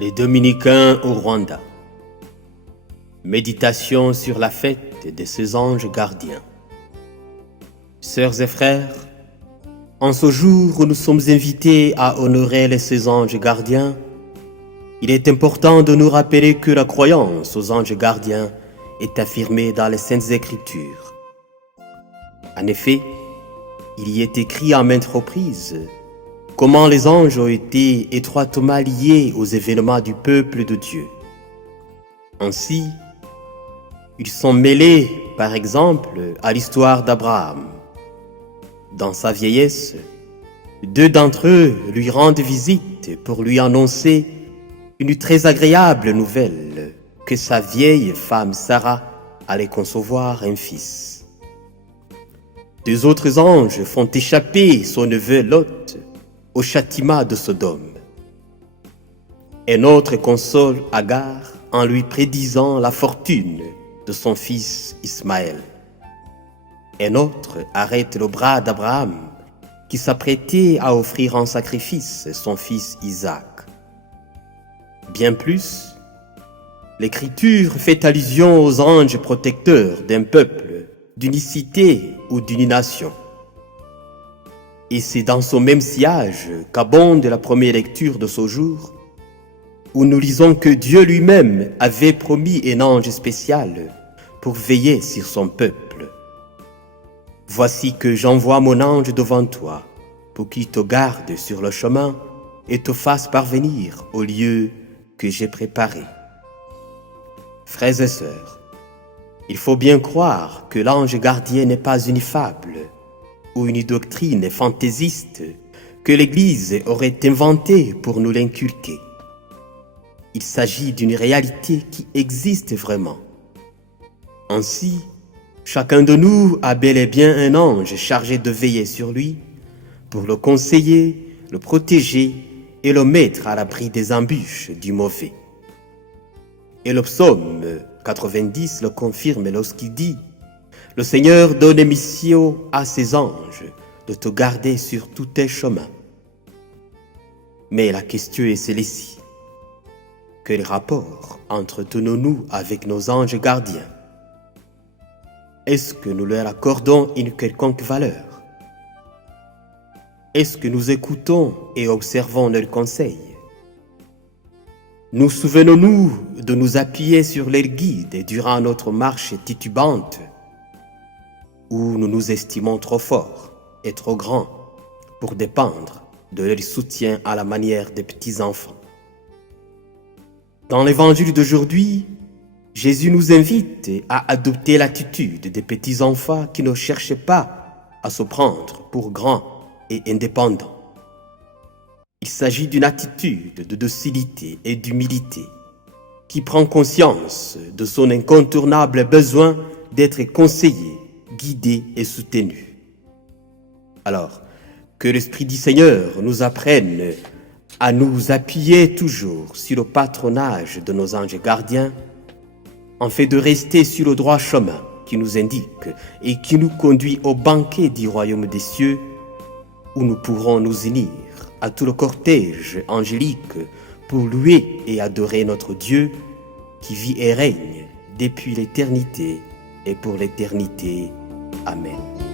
Les Dominicains au Rwanda. Méditation sur la fête de ces anges gardiens. Sœurs et frères, en ce jour où nous sommes invités à honorer ces anges gardiens, il est important de nous rappeler que la croyance aux anges gardiens est affirmée dans les Saintes Écritures. En effet, il y est écrit à maintes reprises comment les anges ont été étroitement liés aux événements du peuple de Dieu. Ainsi, ils sont mêlés, par exemple, à l'histoire d'Abraham. Dans sa vieillesse, 2 d'entre eux lui rendent visite pour lui annoncer une très agréable nouvelle, que sa vieille femme Sarah allait concevoir un fils. 2 autres anges font échapper son neveu Lot au châtiment de Sodome. Un autre console Agar en lui prédisant la fortune de son fils Ismaël. Un autre arrête le bras d'Abraham qui s'apprêtait à offrir en sacrifice son fils Isaac. Bien plus, l'Écriture fait allusion aux anges protecteurs d'un peuple, d'une cité ou d'une nation. Et c'est dans ce même sillage qu'abonde la première lecture de ce jour, où nous lisons que Dieu lui-même avait promis un ange spécial pour veiller sur son peuple. Voici que j'envoie mon ange devant toi, pour qu'il te garde sur le chemin et te fasse parvenir au lieu que j'ai préparé. Frères et sœurs, il faut bien croire que l'ange gardien n'est pas une fable ou une doctrine fantaisiste que l'Église aurait inventée pour nous l'inculquer. Il s'agit d'une réalité qui existe vraiment. Ainsi, chacun de nous a bel et bien un ange chargé de veiller sur lui, pour le conseiller, le protéger et le mettre à l'abri des embûches du mauvais. Et le psaume 90 le confirme lorsqu'il dit « Le Seigneur donne mission à ses anges de te garder sur tous tes chemins. » Mais la question est celle-ci. Quel rapport entretenons-nous avec nos anges gardiens? Est-ce que nous leur accordons une quelconque valeur? Est-ce que nous écoutons et observons leurs conseils? Nous souvenons-nous de nous appuyer sur leurs guides durant notre marche titubante, où nous nous estimons trop forts et trop grands pour dépendre de leur soutien à la manière des petits enfants? Dans l'évangile d'aujourd'hui, Jésus nous invite à adopter l'attitude des petits enfants qui ne cherchent pas à se prendre pour grands et indépendants. Il s'agit d'une attitude de docilité et d'humilité qui prend conscience de son incontournable besoin d'être conseillé, guidé et soutenu. Alors, que l'Esprit du Seigneur nous apprenne à nous appuyer toujours sur le patronage de nos anges gardiens, en fait de rester sur le droit chemin qui nous indique et qui nous conduit au banquet du royaume des cieux, où nous pourrons nous unir à tout le cortège angélique pour louer et adorer notre Dieu qui vit et règne depuis l'éternité et pour l'éternité. Amen.